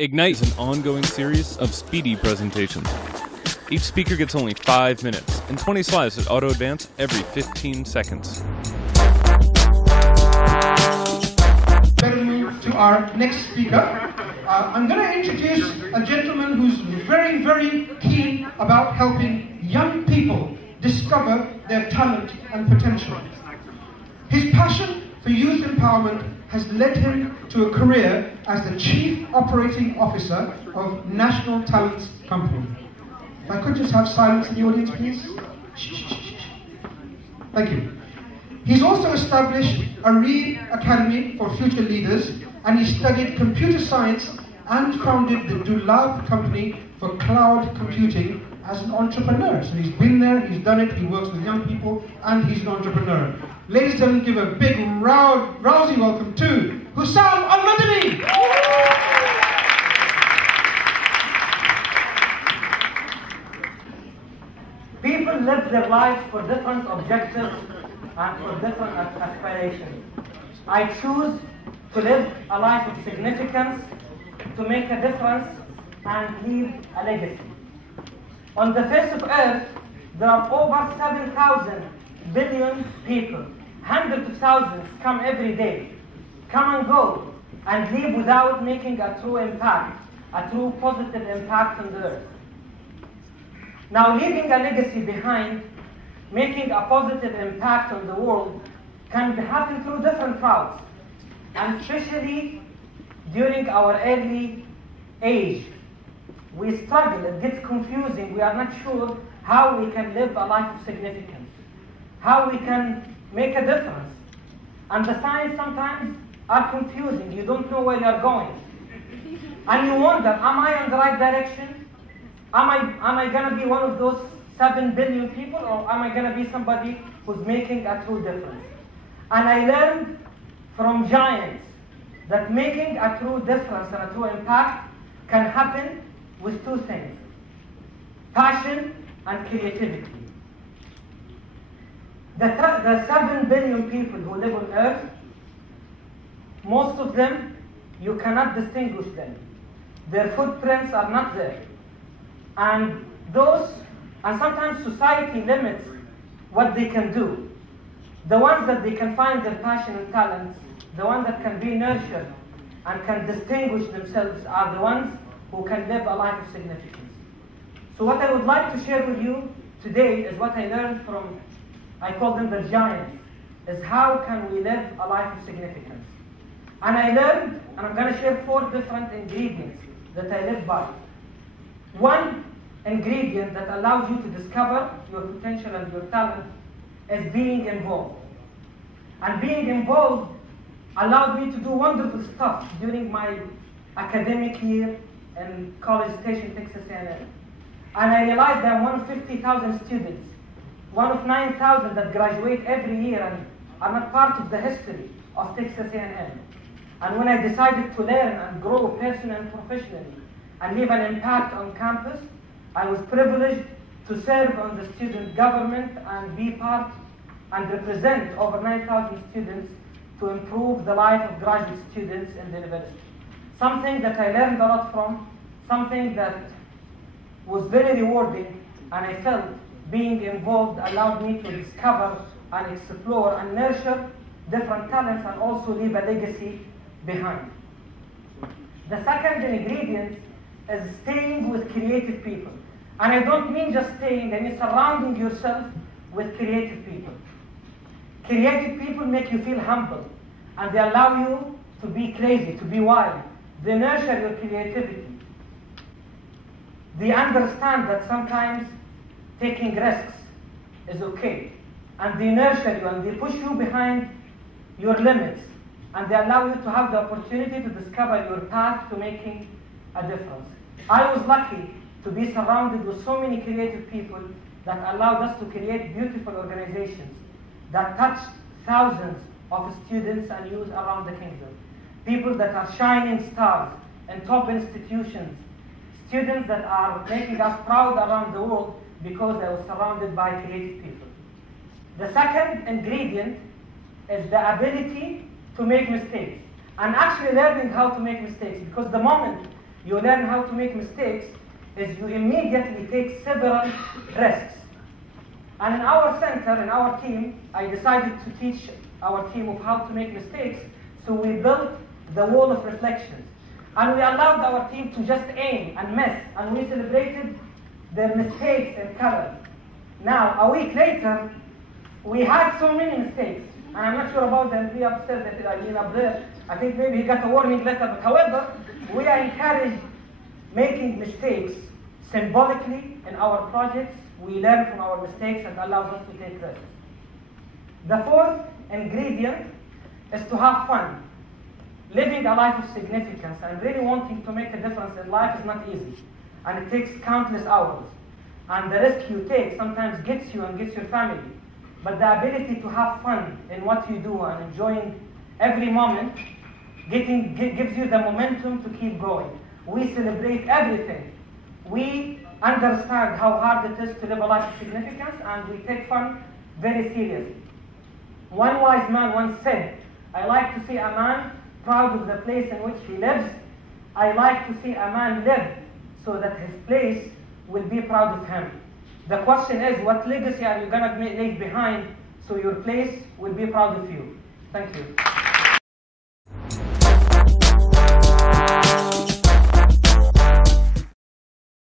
Ignite is an ongoing series of speedy presentations. Each speaker gets only 5 minutes and 20 slides that auto-advance every 15 seconds. Let's move to our next speaker. I'm going to introduce a gentleman who's very, very keen about helping young people discover their talent and potential. His passion for youth empowerment has led him to a career as the Chief Operating Officer of National Talents Company. If I could just have silence in the audience, please. Thank you. He's also established a Reed Academy for Future Leaders, and he studied computer science and founded the Dulab Company for Cloud Computing as an entrepreneur. So he's been there, he's done it, he works with young people, and he's an entrepreneur. Ladies and gentlemen, give a big rousing welcome to Husam Madani. People live their lives for different objectives and for different aspirations. I choose to live a life of significance, to make a difference, and leave a legacy. On the face of Earth, there are over 7,000 billion people. Hundreds of thousands come every day, come and go, and leave without making a true impact, a true positive impact on the Earth. Now, leaving a legacy behind, making a positive impact on the world, can happen through different routes, and especially during our early age. We struggle, it gets confusing, we are not sure how we can live a life of significance, how we can make a difference. And the signs sometimes are confusing, you don't know where you're going. And you wonder, am I in the right direction? Am I going to be one of those 7 billion people, or am I going to be somebody who's making a true difference? And I learned from giants that making a true difference and a true impact can happen with two things: passion and creativity. The 7 billion people who live on Earth, most of them, you cannot distinguish them. Their footprints are not there. And sometimes society limits what they can do. The ones that they can find their passion and talents, the ones that can be nurtured and can distinguish themselves, are the ones who can live a life of significance. So what I would like to share with you today is what I learned from, I call them the giants, is how can we live a life of significance. And I learned, and I'm going to share 4 different ingredients that I live by. One ingredient that allows you to discover your potential and your talent is being involved. And being involved allowed me to do wonderful stuff during my academic year in College Station, Texas A&M. And I realized that I'm one of 50,000 students, one of 9,000 that graduate every year and are not part of the history of Texas A&M. And when I decided to learn and grow personally and professionally and leave an impact on campus, I was privileged to serve on the student government and be part and represent over 9,000 students to improve the life of graduate students in the university. Something that I learned a lot from, something that was very rewarding, and I felt being involved allowed me to discover and explore and nurture different talents and also leave a legacy behind. The second ingredient is staying with creative people. And I don't mean just staying, I mean surrounding yourself with creative people. Creative people make you feel humble, and they allow you to be crazy, to be wild. They nurture your creativity. They understand that sometimes taking risks is okay. And they nurture you and they push you behind your limits. And they allow you to have the opportunity to discover your path to making a difference. I was lucky to be surrounded with so many creative people that allowed us to create beautiful organizations that touch thousands of students and youth around the kingdom. People that are shining stars in top institutions. Students that are making us proud around the world because I was surrounded by creative people. The second ingredient is the ability to make mistakes. And actually learning how to make mistakes, because the moment you learn how to make mistakes is you immediately take several risks. And in our center, in our team, I decided to teach our team of how to make mistakes, so we built the wall of reflections. And we allowed our team to just aim and miss, and we celebrated their mistakes in color. Now, a week later, we had so many mistakes, and I'm not sure about the MP upstairs that I mean up there. I think maybe he got a warning letter, but however, we are encouraged making mistakes symbolically in our projects. We learn from our mistakes and allows us to take risks. The fourth ingredient is to have fun. Living a life of significance and really wanting to make a difference in life is not easy. And it takes countless hours. And the risk you take sometimes gets you and gets your family. But the ability to have fun in what you do and enjoying every moment gives you the momentum to keep going. We celebrate everything. We understand how hard it is to live a life of significance, and we take fun very seriously. One wise man once said, I like to see a man proud of the place in which he lives. I like to see a man live so that his place will be proud of him. The question is, what legacy are you going to leave behind so your place will be proud of you? Thank you.